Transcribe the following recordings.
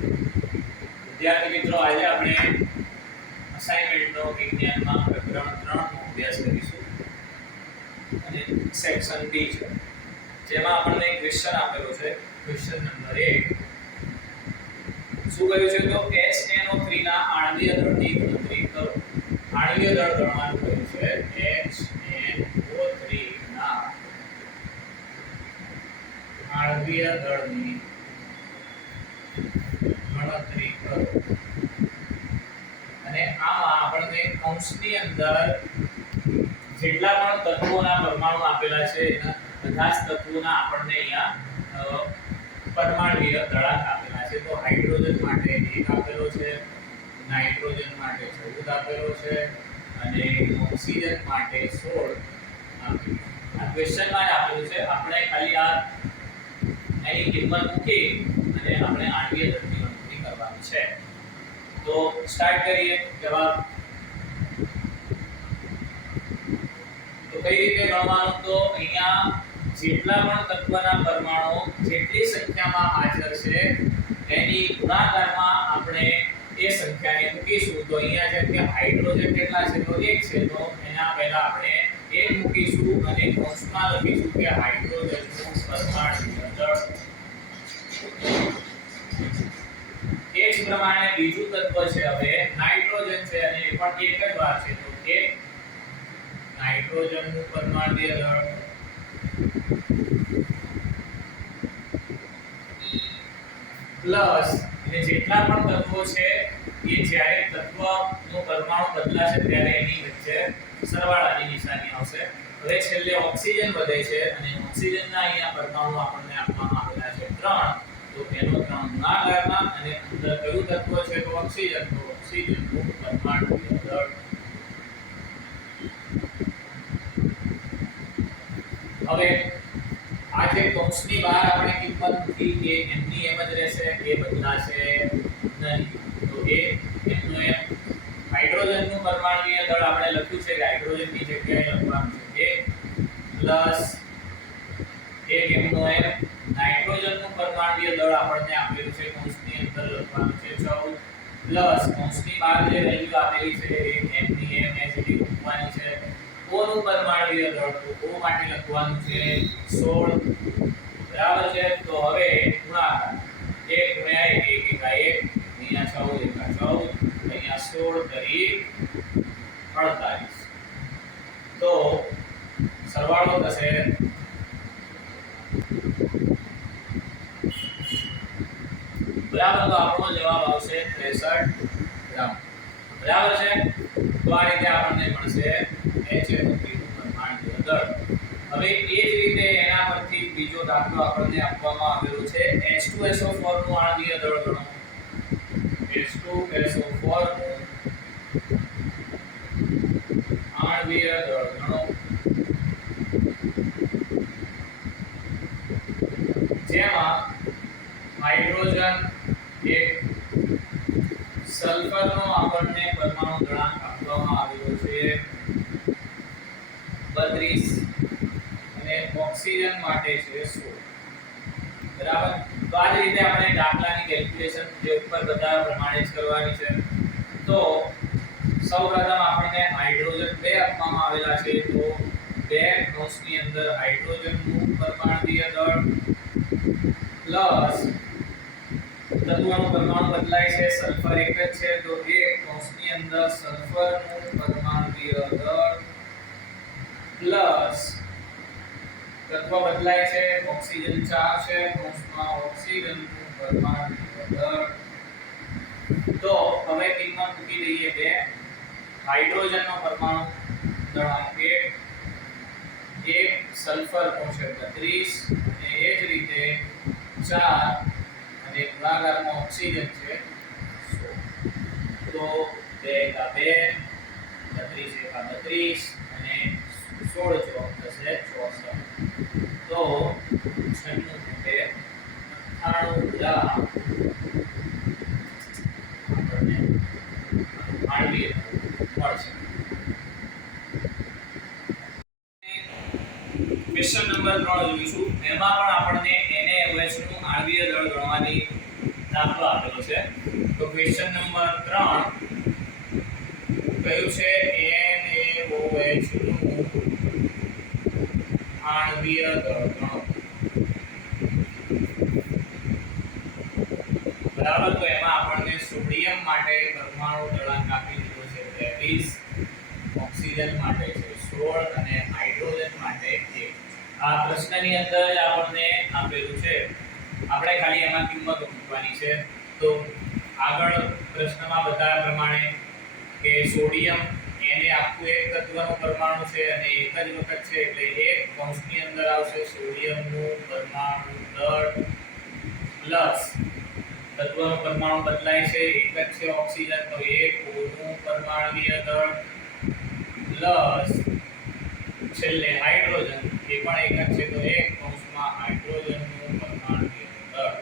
વિદ્યાર્થી મિત્રો, આજે આપણે અસાઇનમેન્ટનો વિજ્ઞાનમાં પ્રકરણ 3 નો અભ્યાસ કરીશું અને સેક્શન ડી છે, જેમાં આપણને એક ક્વેશ્ચન આપેલો છે. ક્વેશ્ચન નંબર 1 શું કહ્યું છે તો HNO3 ના આણ્વીય દળની ગણતરી કરો. આણ્વીય દળ ગણવાનું કહ્યું છે. HNO3 ના આણ્વીય દળની ગણતરી કરો. અને આમાં આપણને કૌંસની અંદર જેટલા પણ તત્વોના પરમાણુ આપેલા છે એના બધા જ તત્વોના આપણને અહીંયા પરમાણુય દળાંક આપેલા છે. તો હાઇડ્રોજન માટે 1 આપેલો છે, નાઇટ્રોજન માટે 14 આપેલો છે અને ઓક્સિજન માટે 16 આપેલો. આ ક્વેશ્ચનમાં જ આપેલું છે. આપણે ખાલી આ એની કિંમત મૂકી અને આપણે આણ્વીય દળની ગણતરી કરવાની છે. તો સ્ટાર્ટ કરીએ. જવાબ તો કઈ રીતે ગણવાનું? તો અહીંયા જેટલા પણ તત્વના પરમાણુ જેટલી સંખ્યામાં હાજર છે એની ગુણાકારમાં આપણે એ સંખ્યાને મૂકીશું. તો અહીંયા જેમ કે હાઇડ્રોજન કેટલા છે તો 1 છે, તો એના પહેલા આપણે 1 મૂકીશું અને કૌંસમાં લખીશું કે હાઇડ્રોજનનું પરમાણુય દળ. એ જ પ્રમાણે બીજું તત્વ છે હવે નાઇટ્રોજન છે અને એ પણ એક જ વાર છે, તો 1 નાઇટ્રોજનનું પરમાણુય દળ પ્લસ એટલે જેટલા પણ તત્વો છે એ જ્યારે તત્વનો પરમાણુ બદલાશે ત્યારે એની વચ્ચે સરવાળાની નિશાની આવશે. હવે છેલ્લે ઓક્સિજન વધે છે અને ઓક્સિજનના અહીંયા પરમાણુ આપણને આપવામાં આવેલા છે 3, તો એનો 3 ગુણાકારમાં અને અંદર કયું તત્વ છે તો ઓક્સિજન, તો ઓક્સિજનનું પરમાણુય દળ. હવે આ જે કૌંસની બહાર આપણે કિંમત મૂકી કે એમની એમ જ રહેશે, એ બદલાશે નહીં. તો એ એમનો એમ હાઇડ્રોજનનું પરમાણુય દળ આપણે લખ્યું છે કે હાઇડ્રોજનની જગ્યાએ લખવાનું છે 1 1 એમનો એમ નાઇટ્રોજનનું પરમાણુય દળ આપણને આપેલું છે કૌંસની અંદર લખવાનું છે 14 પ્લસ કૌંસની બહાર જે વેલ્યુ આપેલી છે એ એમની એમ એ જેવી મૂકવાની છે. O નું પરમાણુય દળ તો O માટે લખવાનું છે 16, બરાબર છે. તો હવે ગુણાકાર 1 ગુણ્યા 1 1 1 અહીંયા 14 1 14 અહીંયા 16 તરી 48. તો સરવાળો થશે બરાબર. તો આપણો જવાબ આવશે 63 ગ્રામ. બરાબર છે. તો આ રીતે આપણને મળશે HNO3 નું પરમાણુય દળ. હવે એ જ રીતે એના પરથી બીજો દાખલો આપણને આપવામાં આવેલો છે. H2SO4 નું આણ્વીય દળ ગણો. H2SO4 નું આણ્વીય દળ ગણો. જેમાં હાઇડ્રોજન 1, સલ્ફરનો આપણને પરમાણુ દળાંક આપવામાં આવેલો છે 32 અને ઓક્સિજન માટે છે 16. બરાબર. તો આ જ રીતે આપણે દાખલાની કેલ્ક્યુલેશન જે ઉપર બતાવ્યા પ્રમાણે જ કરવાની છે. તો સૌપ્રથમ આપણને હાઇડ્રોજન 2 આપવામાં આવેલા છે, તો 2 કૌંસની અંદર હાઇડ્રોજનનું પરમાણુય દળ પ્લસ તત્વોનો પરમાણુ બદલાય છે, સલ્ફર એક જ છે, તો 1 કૌંસની અંદર સલ્ફરનું પરમાણુય દળ પ્લસ તત્વ બદલાય છે, ઓક્સિજન 4 છે, કૌંસમાં ઓક્સિજનનું પરમાણુય દળ. તો હવે કિંમત મૂકી દઈએ 2. હાઇડ્રોજનનો પરમાણુ દળાંક 1 સલ્ફરનો છે 32 અને એ જ રીતે 4 અને ગુણાકારમાં ઓક્સિજન છે 16. તો 2 × 2 32 અને 16 ચોક થશે 64. તો 96 કે 98 ગ્રામ આપણને આણ્વીય મળશે. ક્વેશ્ચન નંબર 3 જોઈશું. એમાં પણ આપણને NaOH નું આણ્વીય દળ ગણવાની દાખલો આપેલો છે. તો ક્વેશ્ચન નંબર 3 કયું છે NaOH નું આણ્વીય દળ ગણો. બરાબર, તો એમાં આપણને સોડિયમ માટે પરમાણુ દળાંક આપી દીધો છે 23, ઓક્સિજન માટે છે 16 અને હાઇડ્રોજન માટે 1. આ પ્રશ્નની અંદર જ આપણને આપેલું છે, આપણે ખાલી એમાં કિંમતો મૂકવાની છે. તો આગળ પ્રશ્નમાં બતાવ્યા પ્રમાણે કે સોડિયમ એને આખું એક તત્વનું પરમાણુ છે અને એક જ વખત છે એટલે એક કૌંસની અંદર આવશે સોડિયમનું પરમાણુ દળ પ્લસ તત્વનું પરમાણુ બદલાય છે એક જ છે ઓક્સિજન તો એક ઓનું પરમાણુય દળ પ્લસ છેલ્લે હાઇડ્રોજન એ પણ એક જ છે તો એક કૌંસમાં હાઇડ્રોજનનું પરમાણુય દળ.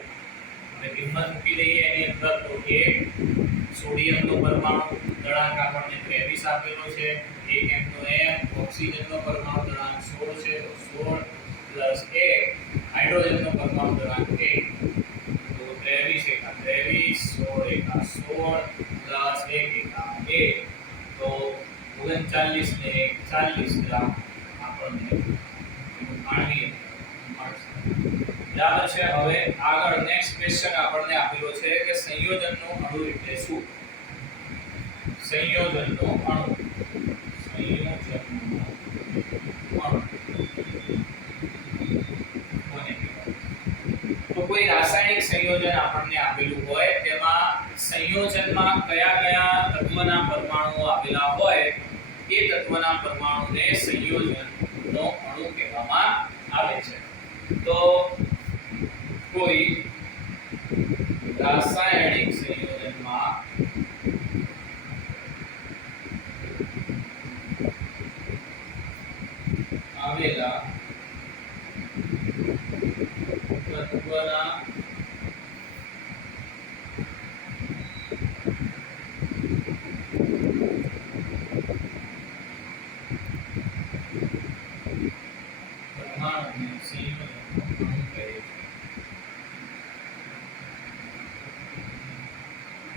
હવે કિંમત મૂકી દઈએ એની અંદર તો એક સોડિયમનો પરમાણુ દળાંક આપણને 23 આપેલો છે, એક એમનો એમ ઓક્સિજનનો પરમાણુ દળાંક 16 છે તો 16 પ્લસ 1 હાઇડ્રોજનનો પરમાણુ દળાંક 1 તો 23 એકા 23 16 એકા 16 પ્લસ 1 એકા 1 તો 39 ને 40 ગ્રામ આપણને આણ્વીય મળશે. બરાબર છે. હવે આગળ નેક્સ્ટ ક્વેશ્ચન આપણને આપેલો છે કે સંયોજનનો અણુ એટલે શું. સંયોજનનો અણુ તો કોઈ રાસાયણિક સંયોજન આપણને આપેલું હોય તેમાં સંયોજનમાં કયા કયા તત્વના પરમાણુઓ આપેલા હોય એ તત્વના પરમાણુને સંયોજનનો અણુ કહેવામાં આવે છે. તો કોઈ રાસાયણિક સંયોજનમાં આવેલા તત્વના પરમાણુને સંયોજનનો અણુ કહે છે.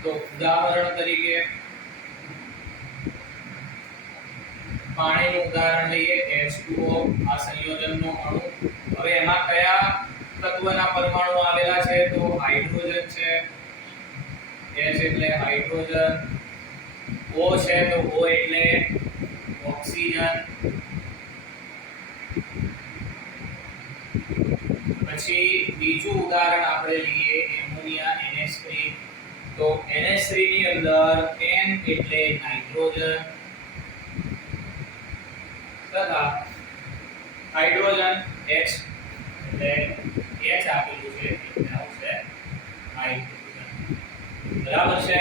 તો ઉદાહરણ તરીકે પાણીનું ઉદાહરણ લઈએ H2O આ સંયોજનનો અણુ. હવે એમાં કયા તત્વના પરમાણુ આવેલા છે તો હાઇડ્રોજન છે, H એટલે હાઇડ્રોજન, O છે તો O એટલે ઓક્સિજન, પછી બીજું ઉદાહરણ આપણે લઈએ એમોનિયા NH3 તો NH3 ની અંદર N એટલે નાઇટ્રોજન તથા હાઇડ્રોજન H એટલે H આપેલું છે એટલે આવશે હાઇડ્રોજન. બરાબર છે.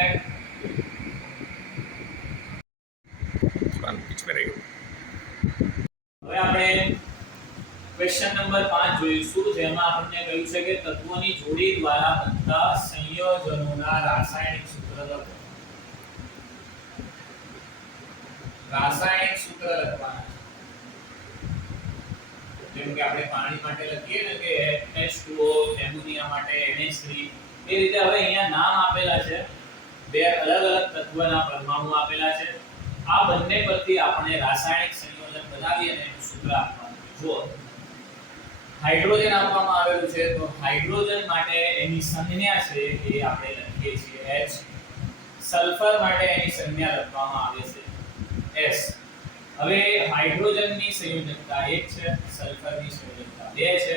હવે આપણે ક્વેશ્ચન નંબર 5 જોઈશું જેમાં આપણને કહ્યું છે કે તત્વોની જોડી દ્વારા બનતા સંયોજનોના રાસાયણિક સૂત્ર લખો. રાસાયણિક સૂત્ર લખવાના. જેમ કે આપણે પાણી માટે લખીએ ને કે H2O, એમોનિયા માટે NH3 એ રીતે હવે અહીંયા નામ આપેલા છે, બે અલગ અલગ તત્વના પરમાણુ આપેલા છે. આ બંને પરથી આપણે રાસાયણિક સંયોજન બનાવીએ અને સૂત્ર આપવાનું. જો હાઇડ્રોજન આપવામાં આવેલું છે તો હાઇડ્રોજન માટે એની સંજ્ઞા છે એ આપણે લખીએ છીએ H. સલ્ફર માટે એની સંજ્ઞા લખવામાં આવે છે S. હવે હાઇડ્રોજનની સંયોજકતા 1 છે, સલ્ફરની સંયોજકતા 2 છે.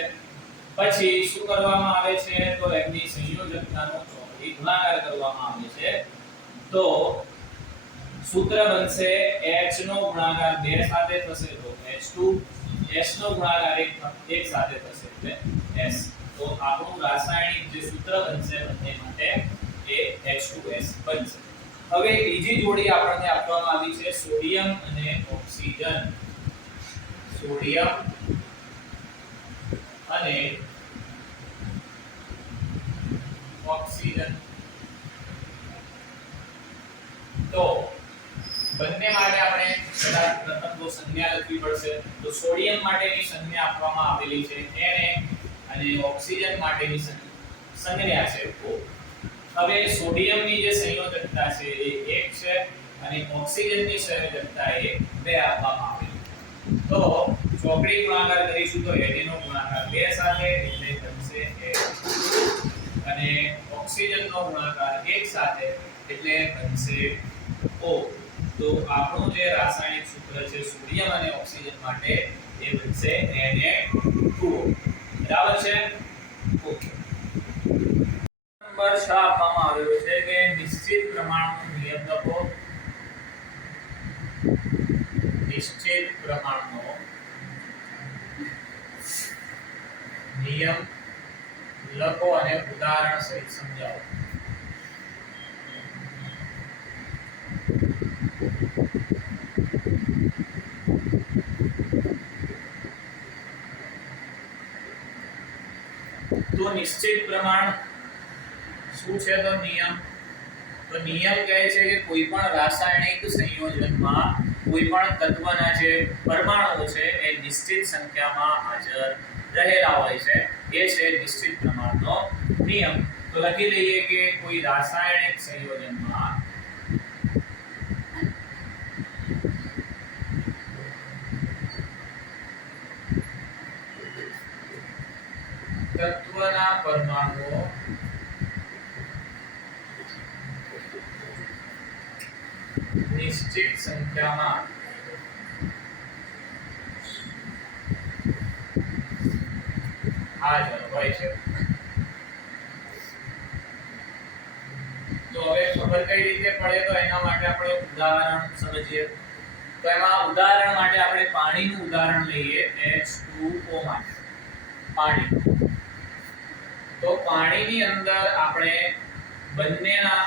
પછી શું કરવામાં આવે છે તો એમની સંયોજકતાનો ચોકડી ગુણાકાર કરવામાં આવે છે. તો સૂત્ર બનશે H નો ગુણાકાર 2 સાથે થશે તો H2, S નો ગુણાકાર 1 સાથે થશે એટલે S. તો આપણું રાસાયણિક જે સૂત્ર બનશે બંને માટે એ H2S બનશે. હવે બીજી જોડી આપણને આપવામાં આવી છે સોડિયમ અને ઓક્સિજન. સોડિયમ અને ઓક્સિજન. તો બંને માટે આપણે કદાચ પ્રથમ તો સંજ્ઞા લખવી પડશે. તો સોડિયમ માટેની સંજ્ઞા આપવામાં આવેલી છે Na અને ઓક્સિજન માટેની સંજ્ઞા છે O. હવે સોડિયમની જે સંયોજકતા છે એ 1 છે અને ઓક્સિજનની સંયોજકતા એ 2 આપવામાં આવેલી. તો ચોકડી ગુણાકાર કરીશું તો Na નો ગુણાકાર 2 સાથે એટલે બનશે 1 અને ઓક્સિજનનો ગુણાકાર 1 સાથે એટલે બનશે O. તો આપણું જે રાસાયણિક સૂત્ર છે સોડિયમ અને ઓક્સિજન માટે એ બનશે Na2O. બરાબર છે? ઓકે. નંબર 6 આપવામાં આવેલો છે કે નિશ્ચિત પ્રમાણનો નિયમ લખો. નિશ્ચિત પ્રમાણનો નિયમ લખો અને ઉદાહરણ સહિત સમજાવો. તો નિશ્ચિત પ્રમાણ શું છે? તો નિયમ કહે છે કે કોઈ પણ રાસાયણિક સંયોજનમાં કોઈ પણ તત્વના જે પરમાણુઓ છે એ નિશ્ચિત સંખ્યામાં હાજર રહેલા હોય છે. એ છે નિશ્ચિત પ્રમાણનો નિયમ. તો લખી લઈએ કે કોઈ રાસાયણિક સંયોજનમાં તત્વના પરમાણુઓ નિશ્ચિત સંખ્યામાં હાજર હોય છે. તો હવે ખબર કઈ રીતે પડે? તો એના માટે આપણે ઉદાહરણ સમજીએ. તો એમાં ઉદાહરણ માટે આપણે પાણીનું ઉદાહરણ લઈએ. H2O માટે પાણી. તો પાણીની અંદર આપણે બંનેના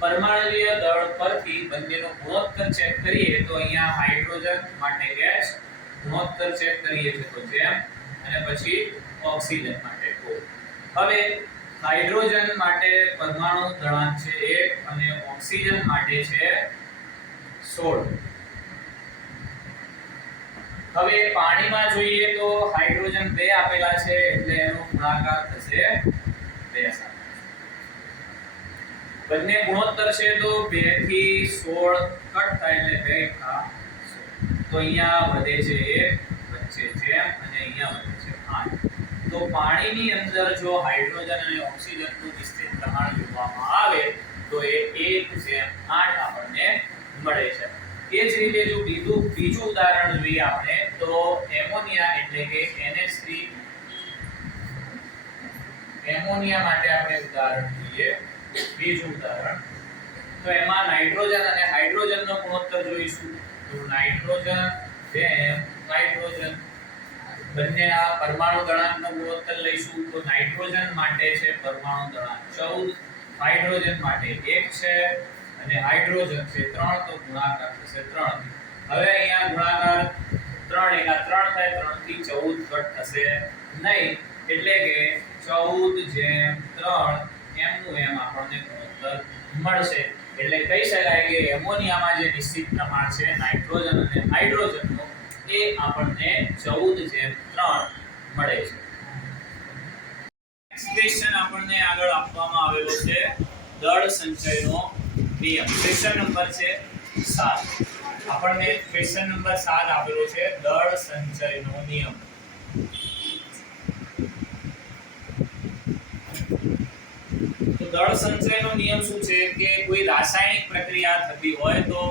પરમાણુય દળ પરથી બંનેનો ગુણોત્તર ચેક કરીએ તો અહીંયા હાઇડ્રોજન માટે ગેસ ગુણોત્તર ચેક કરીએ છીએ તો જેમ અને પછી ઓક્સિજન માટે O. હવે હાઇડ્રોજન માટે પરમાણુ દળાંક છે 1 અને ઓક્સિજન માટે છે 16. હવે પાણીમાં જોઈએ તો હાઇડ્રોજન 2 આપેલા છે એટલે એનો ગુણાકાર થશે 2 સાથે. બંને ગુણોત્તર છે તો 2 થી 16 કટ થાય એટલે 2 કા 16. તો અહીંયા વધે છે 1 વચ્ચે જેમ અને અહીંયા વધે છે 8. તો પાણીની અંદર જો હાઇડ્રોજન અને ઓક્સિજનનું નિશ્ચિત પ્રમાણ જોવામાં આવે તો એ 1:8 આપણને મળે છે. એ જ રીતે જો બીજું ઉદાહરણ જોઈએ આપણે તો એમોનિયા એટલે કે NH3 એમોનિયા માટે આપણે ઉદાહરણ જોઈએ. બીજું ઉદાહરણ તો એમાં નાઇટ્રોજન અને હાઇડ્રોજનનો ગુણોત્તર જોઈશું. તો નાઇટ્રોજન જેમ નાઇટ્રોજન બંનેના પરમાણુ દળાંકનો ગુણોત્તર લઈશું. તો નાઇટ્રોજન માટે છે પરમાણુ દળાંક 14, હાઇડ્રોજન માટે 1 છે અને હાઇડ્રોજન છે 3 તો ગુણાકાર થશે 3. હવે અહીંયા ગુણાકાર 3 એકા 3 થાય 3 થી 14 કટ થશે નહીં એટલે કે 14:3 એમનું એમ આપણને ગુણોત્તર મળશે. એટલે કહી શકાય કે એમોનિયામાં જે નિશ્ચિત પ્રમાણ છે નાઇટ્રોજન અને હાઇડ્રોજનનો એ આપણને 14:3 મળે છે. એક્સપ્રેશન આપણને આગળ આપવામાં આવેલો છે દળ સંચયનો નિયમ. ક્વેશ્ચન નંબર છે 7. આપણને ક્વેશ્ચન નંબર 7 આપેલો છે દળ સંચયનો નિયમ. તો દળ સંચયનો નિયમ શું છે કે કોઈ રાસાયણિક પ્રક્રિયા થતી હોય તો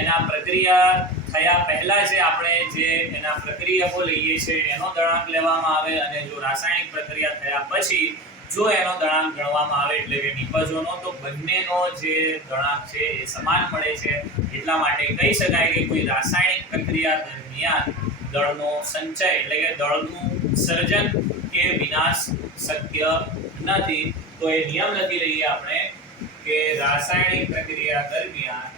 એના પ્રક્રિયા થયા પહેલા જે આપણે જે એના પ્રક્રિયકો લઈએ છે એનો દળાંક લેવામાં આવે અને જો રાસાયણિક પ્રક્રિયા થયા પછી જો એનો દળાંક ગણવામાં આવે એટલે કે નિપજોનો તો બંનેનો જે દળાંક છે એ સમાન મળે છે. એટલા માટે કહી શકાય કે કોઈ રાસાયણિક પ્રક્રિયા દરમિયાન દળનો સંચય એટલે કે દળનું સર્જન કે વિનાશ શક્ય નથી. તો એ નિયમ લખી લઈએ આપણે કે રાસાયણિક પ્રક્રિયા દરમિયાન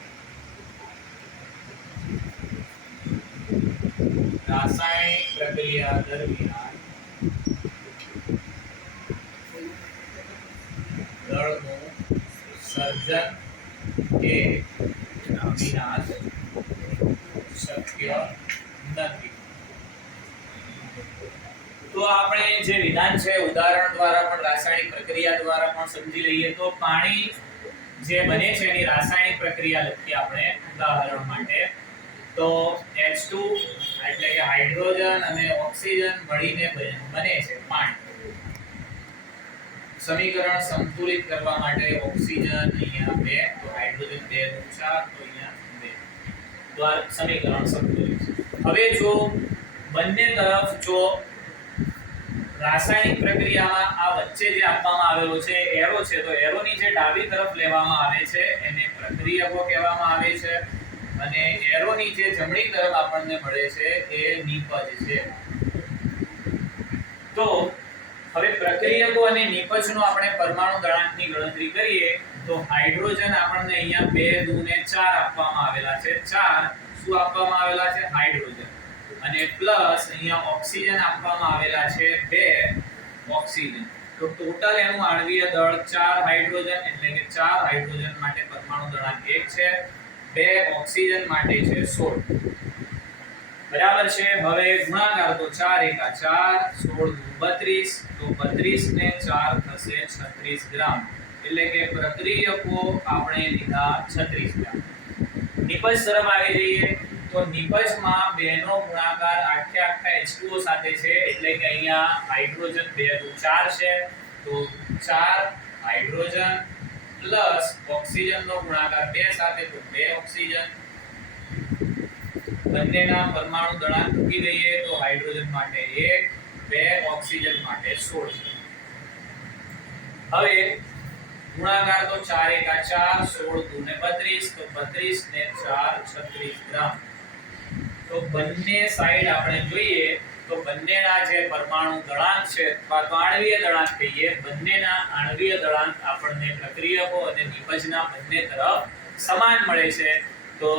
દળનું સર્જન કે વિનાશ શક્ય નથી. તો આપણે જે વિધાન છે ઉદાહરણ દ્વારા પણ રાસાયણિક પ્રક્રિયા દ્વારા પણ સમજી લઈએ તો પાણી જે બને છે એની રાસાયણિક પ્રક્રિયા લખીએ આપણે ઉદાહરણ માટે તો H2 એટલે કે હાઇડ્રોજન અને ઓક્સિજન મળીને બને છે પાણી. સમીકરણ સંતુલિત કરવા માટે ઓક્સિજન અહીંયા 2 તો હાઇડ્રોજન 2 નું 4 તો અહીંયા 2 તો આ સમીકરણ સંતુલિત. હવે જો બંને તરફ જો રાસાયણિક પ્રક્રિયામાં આ વચ્ચે જે આપવામાં આવેલો છે એરો છે તો એરોની જે ડાબી તરફ લેવામાં આવે છે એને પ્રક્રિયકો કહેવામાં આવે છે અને એરોની જે જમણી તરફ આપણને મળે છે એ નિપજ છે. તો હવે પ્રક્રિયકો અને નિપજનો આપણે પરમાણુ દળાંકની ગણતરી કરીએ તો હાઇડ્રોજન આપણને અહીંયા 2 2 ને 4 આપવામાં આવેલા છે. 4 શું આપવામાં આવેલા છે? હાઇડ્રોજન અને પ્લસ અહીંયા ઓક્સિજન આપવામાં આવેલા છે 2 ઓક્સિજન. તો ટોટલ એનું આણ્વીય દળ 4 હાઇડ્રોજન એટલે કે 4 હાઇડ્રોજન માટે પરમાણુ દળાંક 1 છે, 2 ઓક્સિજન માટે છે 16. બરાબર છે. હવે ગુણાકાર તો 4 એકા 4 16 32 તો 32 ને 4 થશે 36 ગ્રામ એટલે કે પ્રક્રિયકો આપણે લીધા 36 ગ્રામ. નિપજ તરફ આવી જઈએ તો નિપજમાં 2 નો ગુણાકાર આખા H2O સાથે છે એટલે કે અહીંયા હાઇડ્રોજન 2 નું 4 છે તો 4 હાઇડ્રોજન પ્લસ ઓક્સિજન નો ગુણાકાર 2 સાથે તો 2 ઓક્સિજન. બંનેના પરમાણુ દળાંક મૂકી દઈએ તો હાઇડ્રોજન માટે 1 2 ઓક્સિજન માટે 16 છે. હવે ગુણાકાર તો 4 એકા 4 16 2 ને 32 તો 32 ને 4 36 ગ્રામ. તો બંને સાઈડ આપણે જોઈએ તો બંનેના જે પરમાણુ દળાંક છે અથવા તો આણ્વીય દળાંક કહીએ બંનેના આણ્વીય દળાંક આપણને પ્રક્રિયકો અને નિપજના બંને તરફ સમાન મળે છે. તો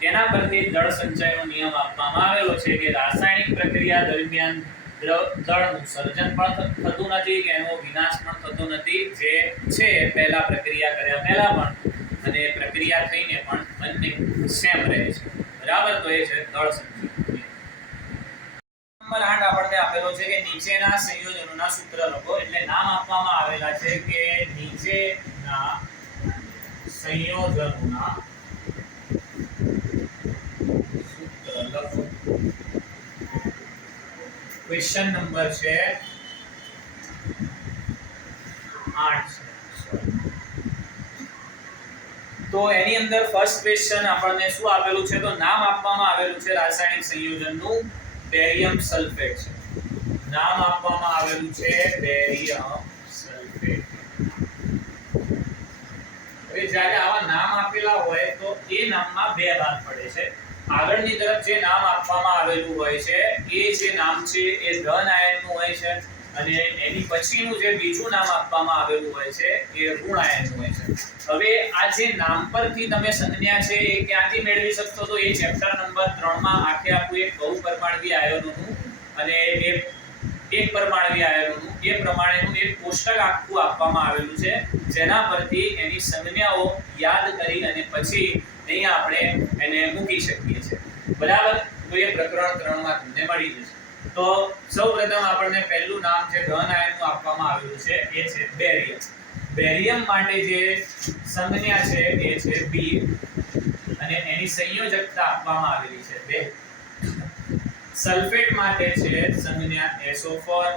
તેના પરથી દળ સંચયનો નિયમ આપવામાં આવેલો છે કે રાસાયણિક પ્રક્રિયા દરમિયાન દળનું સર્જન પણ થતું નથી કે એનો વિનાશ પણ થતો નથી જે છે પહેલા પ્રક્રિયા કર્યા પહેલા પણ અને પ્રક્રિયા થઈને પણ બંને સેમ રહે છે. બરાબર. તો એ છે દળ સંચય. નંબર 8 આપણને આપેલો છે કે નીચેના સંયોજનોના સૂત્ર લખો એટલે નામ આપવામાં આવેલા છે કે નીચેના સંયોજનોના क्वेश्चन नंबर છે 8 તો એની અંદર ફર્સ્ટ ક્વેશ્ચન આપણને શું આપેલું છે તો નામ આપવામાં આવેલું છે રાસાયણિક સંયોજનનું બેરિયમ સલ્ફેટ છે. નામ આપવામાં આવેલું છે બેરિયમ સલ્ફેટ. હવે જ્યારે આવા નામ આપેલા હોય તો એ નામમાં બે ભાગ પડે છે. આગળની તરફ જે નામ આપવામાં આવેલું હોય છે એ જે નામ છે એ ધન આયનનું હોય છે અને એની પછીનું જે બીજું નામ આપવામાં આવેલું હોય છે એ ઋણ આયનનું હોય છે. હવે આ જે નામ પરથી તમે સંજ્ઞા છે એ ક્યાંથી મેળવી શકશો તો એ ચેપ્ટર નંબર 3 માં આખે આખું એક બહુપરમાણવી આયનોનું અને એક પરમાણવી આયનોનું એ પ્રમાણેનું એક કોષ્ટક આખું આપવામાં આવેલું છે જેના પરથી એની સંજ્ઞાઓ યાદ કરી અને પછી અહીંયા આપણે એને મૂકી શકીએ છીએ. બરાબર. તો એ પ્રકરણ 3 માં તમને મળી જશે. તો સૌપ્રથમ આપણને પહેલું નામ જે ધન આયનનું આપવામાં આવેલું છે એ છે બેરિયમ. બેરિયમ માટે જે સંજ્ઞા છે એ છે Ba અને એની સંયોજકતા આપવામાં આવેલી છે 2. સલ્ફેટ માટે છે સંજ્ઞા SO4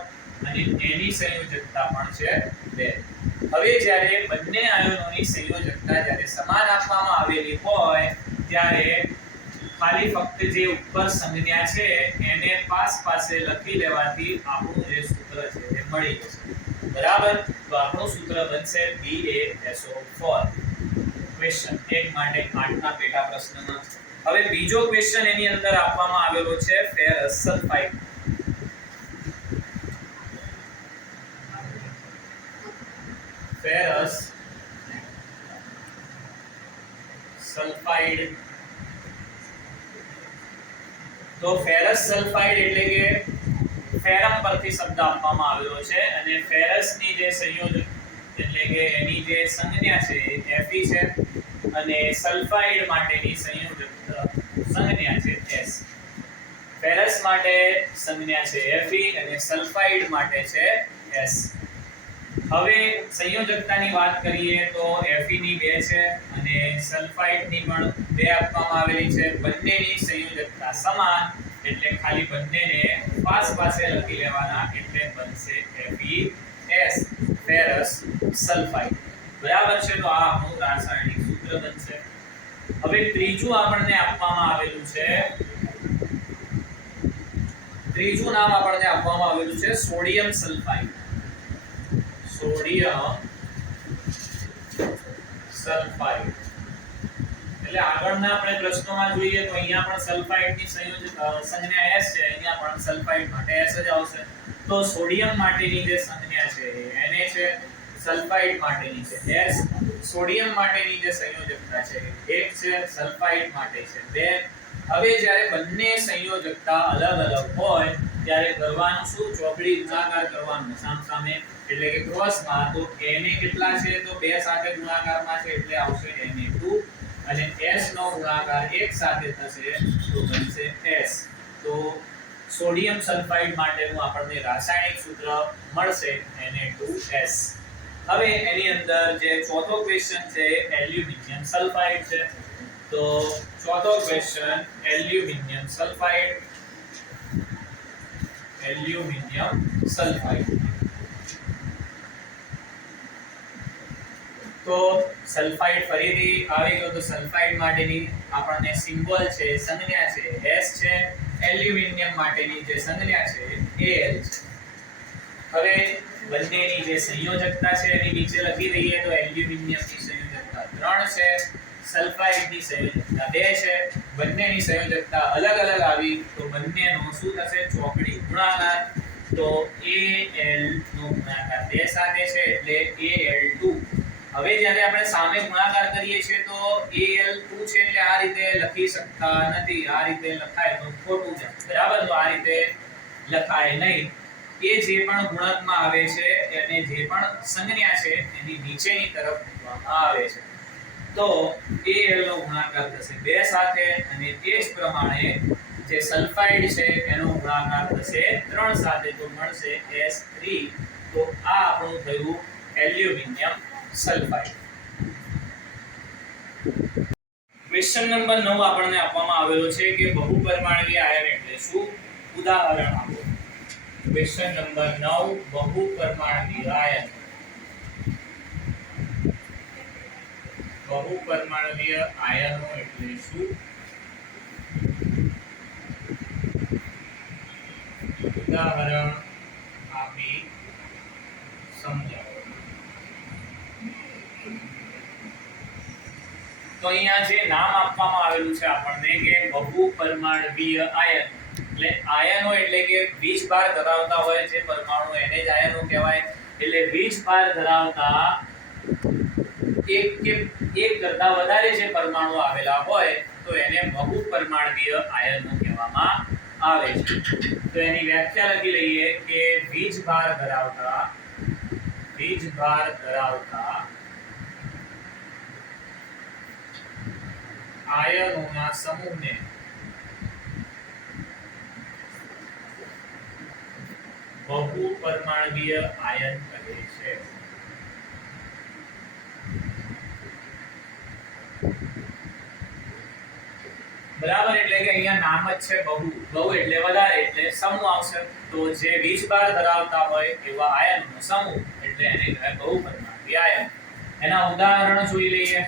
અને એની સંયોજકતા પણ છે 2. હવે જ્યારે બંને આયનોની સંયોજકતા જ્યારે સમાન આપવામાં આવેલી હોય ત્યારે ખાલી ફક્ત જે ઉપર સંજ્ઞા છે એને પાસે લખી લેવાથી આપણું જે સૂત્ર છે એ મળી જશે. બરાબર. તો આપણું સૂત્ર બનશે BaSO4. ક્વેશ્ચન 1 માટે 8 ના પેટા પ્રશ્નમાં. હવે બીજો ક્વેશ્ચન એની અંદર આપવામાં આવેલો છે ફેરસ સલ્ફાઇડ. Ferrous sulphide. તો ફેરસ સલ્ફાઇડ એટલે કે ફેરમ પરથી શબ્દ આપવામાં આવેલો છે અને ફેરસની જે સંયોજક એટલે કે એની જે સંજ્ઞા છે એ Fe છે અને સલ્ફાઇડ માટેની સંયોજક સંજ્ઞા છે S. ફેરસ માટે સંજ્ઞા છે Fe અને સલ્ફાઇડ માટે છે S. હવે સંયોજકતાની વાત કરીએ તો Fe ની 2 છે અને સલ્ફાઇડ ની પણ 2 આપવામાં આવેલી છે. બંનેની સંયોજકતા સમાન એટલે ખાલી બંનેને પાસે લખી લેવાના એટલે બનશે FeS ફેરસ સલ્ફાઇડ. બરાબર છે. તો આ આપણું રાસાયણિક સૂત્ર બનશે. હવે ત્રીજું આપણને આપવામાં આવેલું છે, ત્રીજું નામ આપણને આપવામાં આવેલું છે સોડિયમ સલ્ફાઇડ. સોડિયમ સલ્ફાઇડ એટલે આગળના આપણે પ્રશ્નોમાં જોઈએ તો અહીંયા પણ સલ્ફાઇડની સંજ્ઞા S છે, અહીંયા પણ સલ્ફાઇડ માટે S જ આવશે. તો સોડિયમ માટેની જે સંજ્ઞા છે Na છે, સલ્ફાઇડ માટેની છે S. સોડિયમ માટેની જે સંયોજકતા છે 1 છે, સલ્ફાઇડ માટે છે 2. હવે જ્યારે બંને સંયોજકતા અલગ અલગ હોય ત્યારે કરવાનું શું? ચોકડી ગુણાકાર કરવાનો સામસામે એટલે કે ક્રોસમાં. તો Na કેટલા છે? તો 2 સાથે ગુણાકારમાં છે એટલે આવશે Na2 અને S નો ગુણાકાર 1 સાથે થશે તો બનશે S. તો સોડિયમ સલ્ફાઇડ માટેનું આપણને રાસાયણિક સૂત્ર મળશે Na2S. હવે એની અંદર જે ચોથો ક્વેશ્ચન છે એલ્યુમિનિયમ સલ્ફાઇડ છે. તો ચોથો question aluminium sulphide. Aluminium sulphide તો સલ્ફાઇડ ફરીથી આવી ગયો. તો સલ્ફાઇડ માટેની આપણને સિમ્બોલ છે, સંજ્ઞા છે S છે. એલ્યુમિનિયમ માટેની જે સંજ્ઞા છે Al છે. હવે બંનેની જે સંયોજકતા છે એની નીચે લખી દઈએ તો એલ્યુમિનિયમની સંયોજકતા 3 છે, સલ્ફાઇડની સંયોજકતા 2 છે. બંનેની સંયોજકતા અલગ અલગ આવી તો બંનેનો શું થશે? ચોકડી ગુણાકાર. તો Al નો ગુણાકાર 2 સાથે છે એટલે Al2. હવે જ્યારે આપણે સામે ગુણાકાર કરીએ છીએ તો Al2 છે એટલે આ રીતે લખી શકતા નથી. આ રીતે લખાય તો ખોટું છે. બરાબર. તો આ રીતે લખાય નહીં. એ જે પણ ગુણકમાં આવે છે એને જે પણ સંજ્ઞા છે એની નીચેની તરફ મૂકવામાં આવે છે. તો Al નો ગુણાકાર થશે 2 સાથે અને તે જ પ્રમાણે જે સલ્ફાઇડ છે એનો ગુણાકાર થશે 3 સાથે તો મળશે S3. તો આ આપણું થયું એલ્યુમિનિયમ સલ્ફાઇડ. ક્વેશ્ચન નંબર 9 આપણને આપવામાં આવેલો છે કે બહુપરમાણવીય આયન એટલે શું? ઉદાહરણ આપો. ક્વેશ્ચન નંબર 9 બહુપરમાણવીય આયન. બહુપરમાણવીય આયનો એટલે શું? ઉદાહરણ આપી સમજાવો. તો અહીંયા જે નામ આપવામાં આવેલું છે આપણને કે બહુપરમાણવીય આયન એટલે આયનો એટલે કે વીજભાર ધરાવતા હોય જે પરમાણુ એને જ આયનો કહેવાય. એટલે વીજભાર ધરાવતા એક કરતા વધારે જે પરમાણુ આવેલા હોય તો એને બહુપરમાણવીય આયનો કહેવામાં આવે છે. તો એની વ્યાખ્યા લખી લઈએ કે વીજભાર ધરાવતા આયનોના સમૂહને બહુપરમાણવીય આયન કહે છે. બરાબર. એટલે કે અહીંયા નામ જ છે બહુ. બહુ એટલે વધારે એટલે સમૂહ આવશે. તો જે વીજભાર ધરાવતા હોય એવા આયનનો સમૂહ એટલે એને કહેવાય બહુપરમાણવીય આયન. એના ઉદાહરણ જોઈ લઈએ.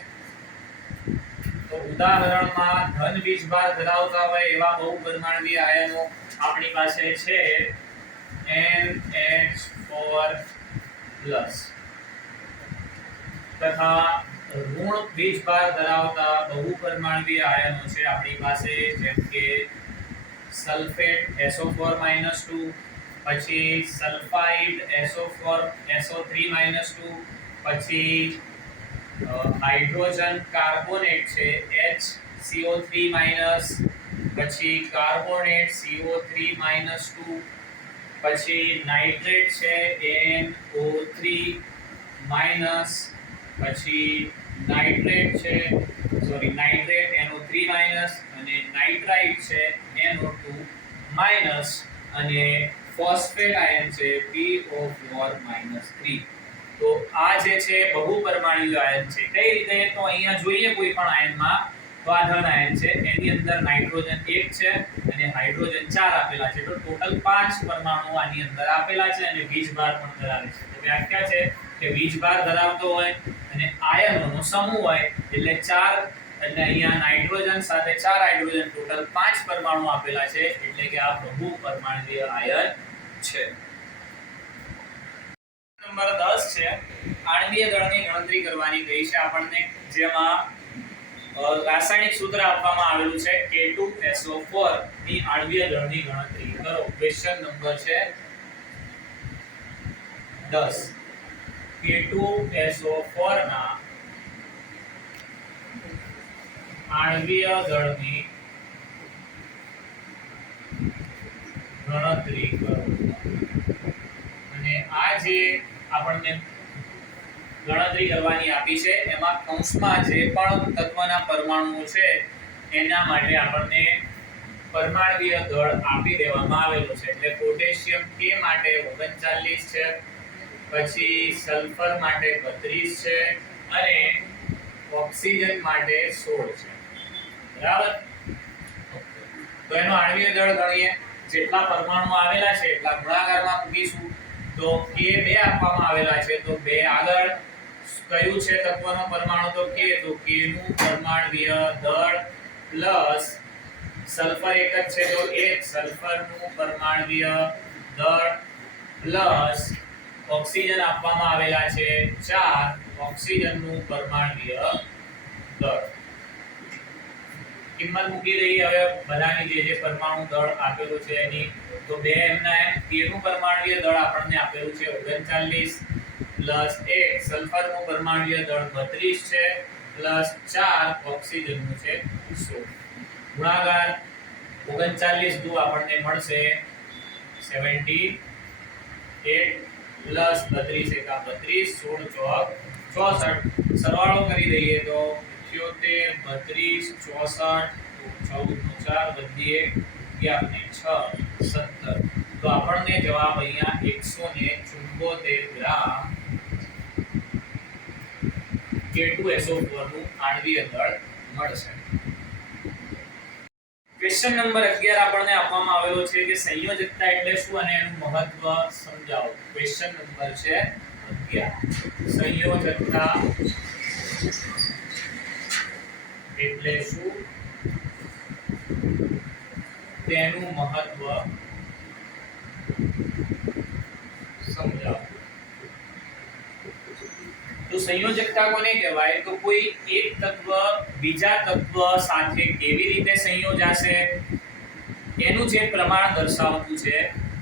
તો ઉદાહરણમાં ધન વીજભાર ધરાવતા હોય એવા બહુપરમાણવીય આયનો આપણી પાસે છે NH4+ તથા ઋણ વીજભાર ધરાવતા બહુપરમાણવીય આયનો છે આપણી પાસે જેમ કે સલ્ફેટ SO4-2, પછી સલ્ફાઇડ SO3-2, પછી હાઇડ્રોજન કાર્બોનેટ છે HCO3-, પછી કાર્બોનેટ CO3-2, પછી નાઇટ્રેટ છે NO3-, પછી નાઇટ્રેટ NO3- અને નાઇટ્રાઇટ છે NO2- માઇનસ અને ફોસ્ફેટ આયન છે PO4-3. તો આ જે છે બહુપરમાણુ આયન છે. કઈ રીતે? તો અહીંયા જોઈએ કોઈ પણ આયનમાં તો આ ધન આયન છે, એની અંદર નાઇટ્રોજન 1 છે અને હાઇડ્રોજન 4 આપેલા છે. તો ટોટલ 5 પરમાણુ આની અંદર આપેલા છે અને વીજભાર પણ ધરાવે છે. તો વ્યાખ્યા છે કે વીજભાર ધરાવતો હોય અને આયનોનો સમૂહ હોય એટલે 4, એટલે અહીંયા નાઇટ્રોજન સાથે 4 હાઇડ્રોજન, ટોટલ 5 પરમાણુ આપેલા છે, એટલે કે આ બહુપરમાણુય આયન છે. નંબર 10 છે આણ્વીય દળની ગણતરી કરવાની કહી છે આપણને, જેમાં રાસાયણિક સૂત્ર આપવામાં આવેલું છે K2SO4 ની આણ્વીય દળની ગણતરી કરો. ક્વેશ્ચન નંબર છે 10. K2SO4 ના આણ્વીય દળની ગણતરી કરો. અને આ જે આપણને ગણતરી કરવાની આપી છે એમાં કૌંસમાં જે પણ તત્વના પરમાણુઓ છે એના માટે આપણને પરમાણ્વીય દળ આપી દેવામાં આવેલું છે. એટલે પોટેશિયમ K માટે 39 છે, પછી સલ્ફર માટે 32 છે અને ઓક્સિજન માટે 16 છે. બરાબર? તો એનો આણ્વીય દળ ગણીએ. જેટલા પરમાણુ આવેલા છે એટલા ગુણાકારમાં મૂકીશું. તો K2 આપવામાં આવેલા છે, તો 2 આગળ કયું છે તત્વનો પરમાણુ? તો K, તો K નું પરમાણ્વીય દળ પ્લસ સલ્ફર એક જ છે તો 1 સલ્ફરનું પરમાણ્વીય દળ પ્લસ ઓક્સિજન આપવામાં આવેલા છે 4 ઓક્સિજનનું પરમાણ્વીય દળ. કિંમત મૂકી દઈએ હવે બધાની જે પરમાણુ દળ આપેલું છે એની. તો 2 એમના એમ K નું પરમાણ્વીય દળ આપણને આપેલું છે 39 પ્લસ 1 સલ્ફરનું પરમાણ્વીય દળ 32 છે પ્લસ 4 ઓક્સિજનનું છે 16. ગુણાકાર 39 દુ આપણને મળશે 78 પ્લસ 32 એકા 32 16 ચોક 64. સરવાળો કરી દઈએ તો 78 32 64 14 નો 4 વધીએ 11 ને 6 17. તો આપણને જવાબ અહીંયા 174 ગ્રામ K2SO4 નું આણ્વીય દળ મળશે. ક્વેશ્ચન નંબર 11 આપણને આપવામાં આવેલો છે કે સંયોજકતા એટલે શું અને એનું મહત્વ સમજાવો. ક્વેશ્ચન નંબર છે 11. સંયોજકતા એટલે શું, તેનું મહત્વ સમજાવો. તો સંયોજકતા કોને કહેવાય? તો કોઈ એક તત્વ બીજા તત્વ સાથે કેવી રીતે સંયોજાશે એનું જે પ્રમાણ દર્શાવતું છે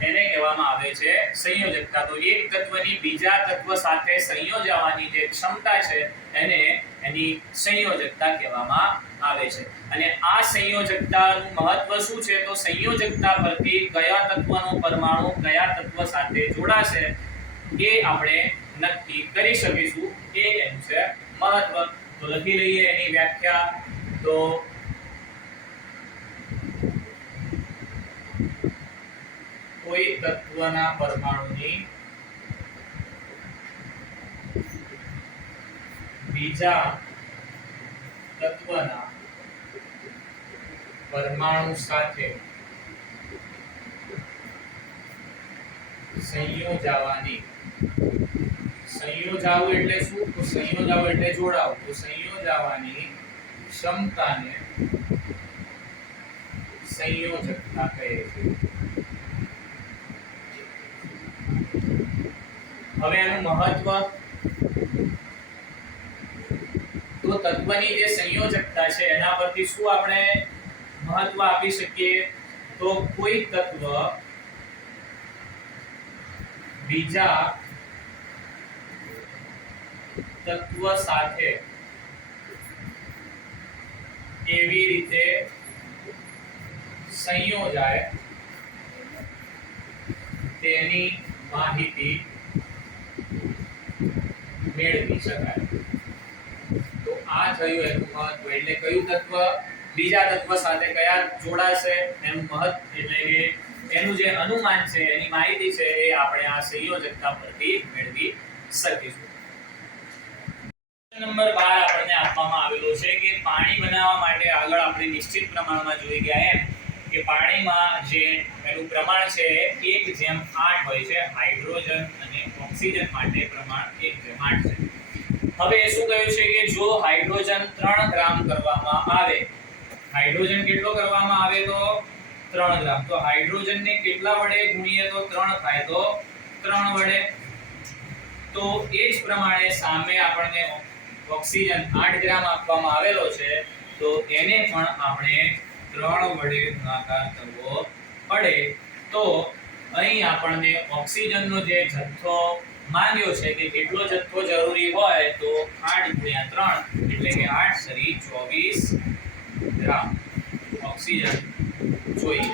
એને કહેવામાં આવે છે સંયોજકતા. તો એક તત્વની બીજા તત્વ સાથે સંયોજવાની જે ક્ષમતા છે એને એની સંયોજકતા કહેવામાં આવે છે. અને આ સંયોજકતાનું મહત્વ શું છે? તો સંયોજકતા પરથી કયા તત્વનો પરમાણુ કયા તત્વ સાથે જોડાશે એ આપણે નક્કી કરી શકીશું. એ એનું છે મહત્વ. તો લખી લઈએ એની વ્યાખ્યા. તો કોઈ તત્વના પરમાણુની બીજા તત્વના પરમાણુ સાથે સંયોજાવાની, સંયોજાવું એટલે શું? તો સંયોજાવું એટલે જોડાવું. તો સંયોજાવાની ક્ષમતાને સંયોજકતા કહે છે. હવે એનું મહત્વ, તો તત્વની જે સંયોજકતા છે એના પરથી શું આપણે મહત્વ આપી શકીએ? તો કોઈ તત્વ બીજા તત્વ સાથે કેવી રીતે સંયોજાય તેની માહિતી મેળવી શકાય. તો આ થયું એનું મહત્વ. એટલે કયું તત્વ બીજા તત્વ સાથે કયા જોડાશે એનું એટલે કે એનું જે અનુમાન છે, એની માહિતી છે, એ આપણે આ સંયોજકતા પરથી મેળવી શકીશું. નંબર 12 આપણને આપવામાં આવેલો છે કે પાણી બનાવવા માટે આગળ આપણે નિશ્ચિત પ્રમાણમાં જોઈ ગયા એમ કે પાણીમાં જે એનું પ્રમાણ છે 1:8 હોય છે. હાઇડ્રોજન અને ઓક્સિજન માટે પ્રમાણ 1:8 છે. હવે શું કહ્યું છે કે જો હાઇડ્રોજન 3 ગ્રામ કરવામાં આવે, હાઇડ્રોજન કેટલો કરવામાં આવે તો 3 ગ્રામ, તો હાઇડ્રોજનને કેટલા વડે ગુણીએ તો 3 થાય, તો 3 વડે. તો એ જ પ્રમાણે સામે આપણને ઓક્સિજન 8 ગ્રામ આપવામાં આવેલો છે, તો એને પણ આપણે 3 વડે ગુણાકાર કરવો પડે. તો અહીં આપણને ઓક્સિજનનો જે જથ્થો માંગ્યો છે કે કેટલો જથ્થો જરૂરી હોય, તો 8 × 3 એટલે કે 8 × 24 ગ્રામ ઓક્સિજન જોઈએ.